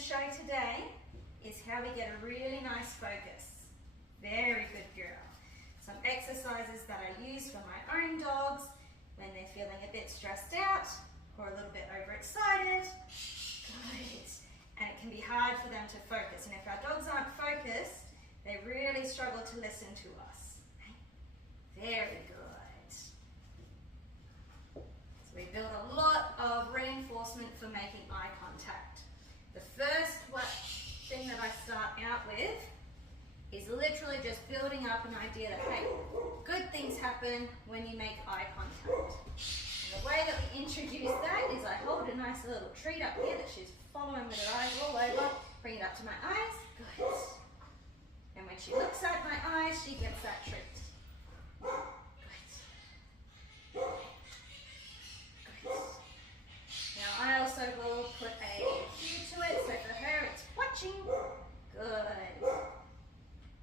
show today is how we get a really nice focus. Very good girl. Some exercises that I use for my own dogs when they're feeling a bit stressed out or a little bit overexcited. Good. And it can be hard for them to focus. And if our dogs aren't focused, they really struggle to listen to us. Very good. So we build a lot of reinforcement for making eye contact. The first thing that I start out with is literally just building up an idea that, hey, good things happen when you make eye contact. And the way that we introduce that is I hold a nice little treat up here that she's following with her eyes all over, bring it up to my eyes, good. And when she looks at my eyes, she gets that treat. Good. Good. Now I also will put a cue to it, so for her it's watching. Good.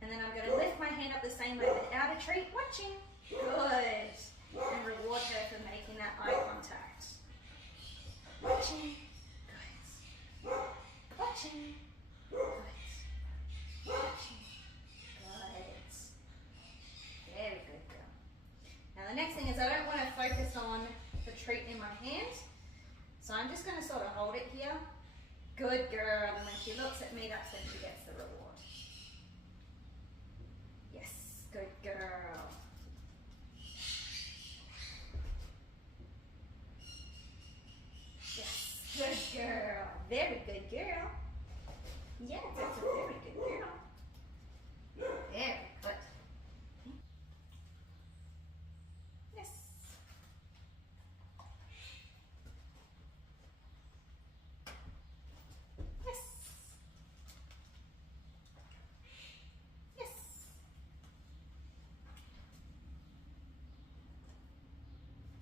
And then I'm going to lift my hand up the same way without a treat, watching. Good. And reward her for making that eye contact. Watching. Good. Watching. Good. Watching. Good. Very good girl. Now the next thing is I don't want to focus on the treat in my hand. So I'm just going to sort of hold it here. Good girl. And when she looks at me, that's when she gets the reward. Yes, good girl. Yes, good girl. Very good girl. Yes, that's a very good girl. Very good. Yes. Yes. Yes.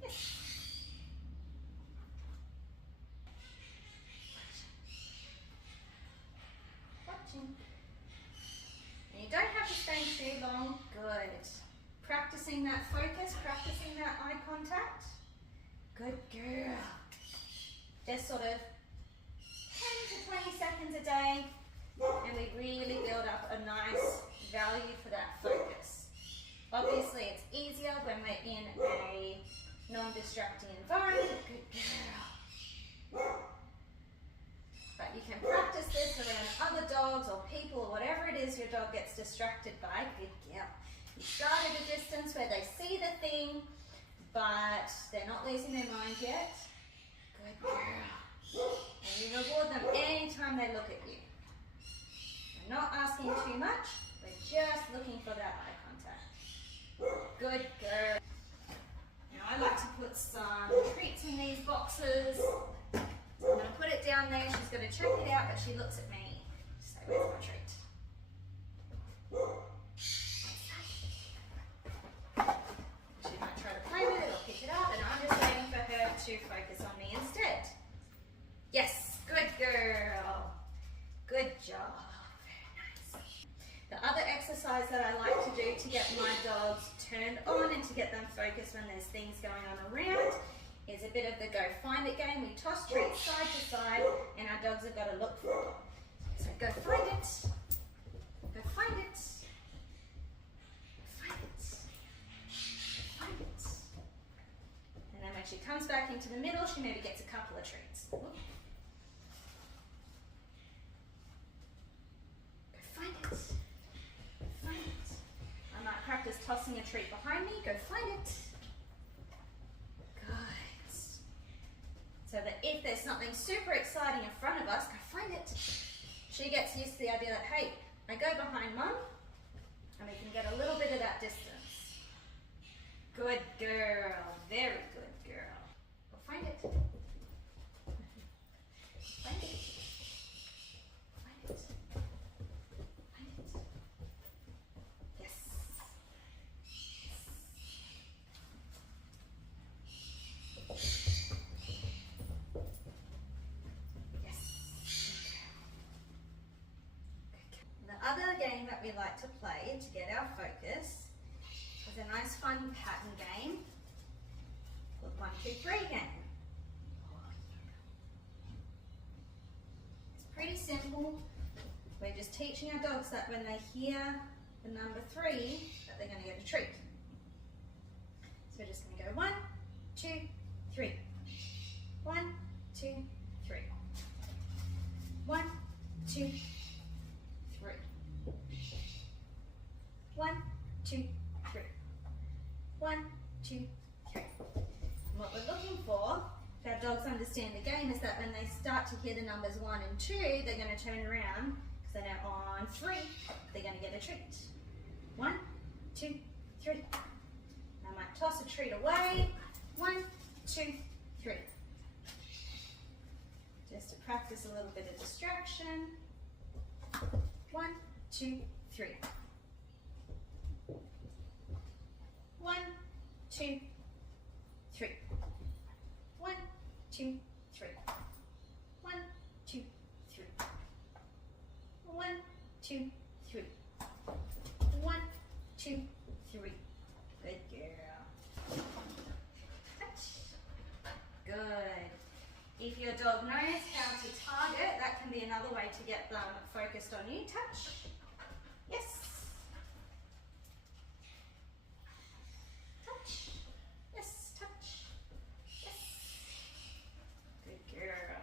Yes. Watching. And you don't have to stay too long. Good. Practicing that focus, practicing that eye contact. Good girl. Just sort of 10 to 20 seconds a day, and we really build up a nice value for that focus. Obviously, it's easier when we're in a non-distracting environment. Good girl. But you can practice this around other dogs or people or whatever it is your dog gets distracted by. Good girl. You start at a distance where they see the thing, but they're not losing their mind yet. Good girl. And you reward them anytime they look at you. We're not asking too much, we're just looking for that eye contact. Good girl. Now I like to put some treats in these boxes. So I'm going to put it down there, she's going to check it out, but she looks at me. Say, where's my treat? She might try to play with it or pick it up, and I'm just waiting for her to focus on me instead. Yes, good girl. Good job. Very nice. The other exercise that I like to do to get my dogs turned on and to get them focused when there's things going on around is a bit of the go find it game. We toss treats side to side and our dogs have got to look for them. So go find it. Go find it. Find it. Find it. And then when she comes back into the middle, she maybe gets a couple of treats. Go find it. Go find it. I might practice tossing a treat behind me. Go find it. Good. So that if there's something super exciting in front of us, go find it. She gets used to the idea that, hey, I go behind mum and we can get a little bit of that distance. Good girl. Very good girl. Go find it. Find it. Find it. Find it. Yes. Other game that we like to play to get our focus is a nice fun pattern game called 1, 2, 3 game. It's Pretty simple. We're just teaching our dogs that when they hear the number 3, that they're going to get a treat. So we're just going to go 1, 2, 3. 1, 2, 3. 1, 2, 3. 1, 2, 3. 1, 2, 3. And what we're looking for, if our dogs understand the game, is that when they start to hear the numbers 1 and 2, they're going to turn around because they know on 3, they're going to get a treat. 1, 2, 3. I might toss a treat away. 1, 2, 3. Just to practice a little bit of distraction. 1, 2, 3. 1, 2, 3. 1, 2, 3. 1, 2, 3. 1, 2, 3. 1, 2, 3. Good girl. Touch. Good. If your dog knows how to target, that can be another way to get them focused on you. Touch. Yes. Touch. Yes, touch. Yes. Good girl.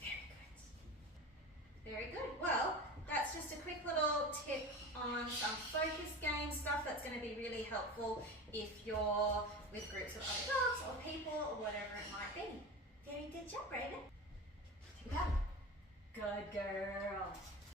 Very good. Very good. Well, that's just a quick little tip on some focus game stuff that's going to be really helpful if you're with groups of other dogs or people or whatever it might be. Very good job, Raven. Take it out. Good girl.